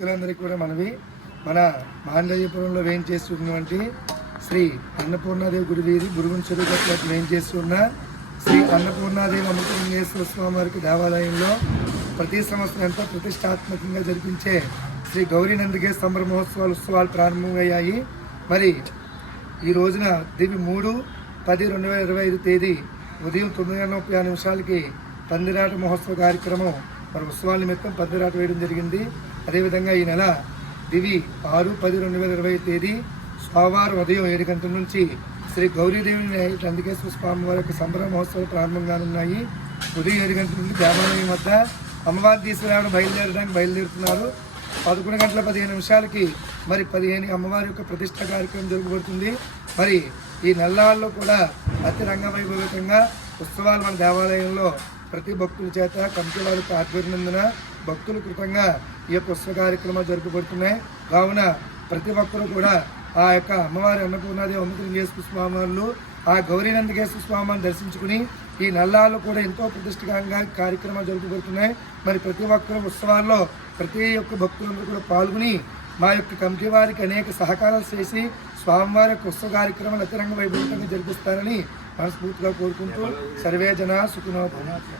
భక్తులందరికీ కూడా మనవి. మన మాండవీపురంలో వేయించేస్తున్నటువంటి శ్రీ అన్నపూర్ణాదేవి గుడి వీధి గురుగుని చెరువు వేయించేస్తున్న శ్రీ అన్నపూర్ణాదేవి అమృతలింగేశ్వర స్వామి వారికి దేవాలయంలో ప్రతి సంవత్సరం ఎంతో ప్రతిష్టాత్మకంగా జరిపించే శ్రీ గౌరీ నందిగే సంబర మహోత్సవాలు ఉత్సవాలు ప్రారంభమయ్యాయి. మరి ఈ రోజున దివి మూడు పది రెండు వేల ఇరవై ఐదు తేదీ ఉదయం తొమ్మిది గంటల ముప్పై ఆరు నిమిషాలకి పందిరాట మహోత్సవ కార్యక్రమం మరి ఉత్సవాల నిమిత్తం పందిరాట వేయడం జరిగింది. అదేవిధంగా ఈ నెల దివి ఆరు పది రెండు వేల ఇరవై తేదీ సోమవారం ఉదయం ఏడు గంటల నుంచి శ్రీ గౌరీదేవిని నందికేశ్వర స్వామి వారి యొక్క సంబర మహోత్సవాలు ప్రారంభంగానున్నాయి ఉదయం ఏడు గంటల నుండి దేవాలయం వద్ద అమ్మవారి తీసుకురావడం బయలుదేరడానికి బయలుదేరుతున్నారు. పదకొండు గంటల పదిహేను నిమిషాలకి మరి పదిహేను అమ్మవారి యొక్క ప్రతిష్ట కార్యక్రమం జరగబడుతుంది మరి ఈ నెలల్లో కూడా అతి రంగవైభవికంగా ఉత్సవాలు మన దేవాలయంలో ప్రతి భక్తుల చేత కమిటీ వారికి ఆధ్వర్యందున భక్తులు కృతంగా ఈ యొక్క ఉత్సవ కార్యక్రమాలు జరపబడుతున్నాయి కావున ప్రతి ఒక్కరూ కూడా ఆ యొక్క అమ్మవారి అన్నపూర్ణాదేవి అమృతలింగేశ్వర స్వామి వారు ఆ గౌరీనందకేశ్వర స్వామిని దర్శించుకుని ఈ నల్లాల్లో కూడా ఎంతో ప్రతిష్ఠితంగా కార్యక్రమాలు జరుపుబడుతున్నాయి మరి ప్రతి ఒక్కరు ఉత్సవాల్లో ప్రతి ఒక్క భక్తులందరూ కూడా పాల్గొని మా యొక్క కమిటీ వారికి అనేక సహకారాలు చేసి స్వామివారి యొక్క ఉత్సవ కార్యక్రమాలు అతిరంగ వైభవంగా జరిపిస్తారని మనస్ఫూర్తిగా కోరుకుంటూ సర్వే జన సుఖినో భవంతు.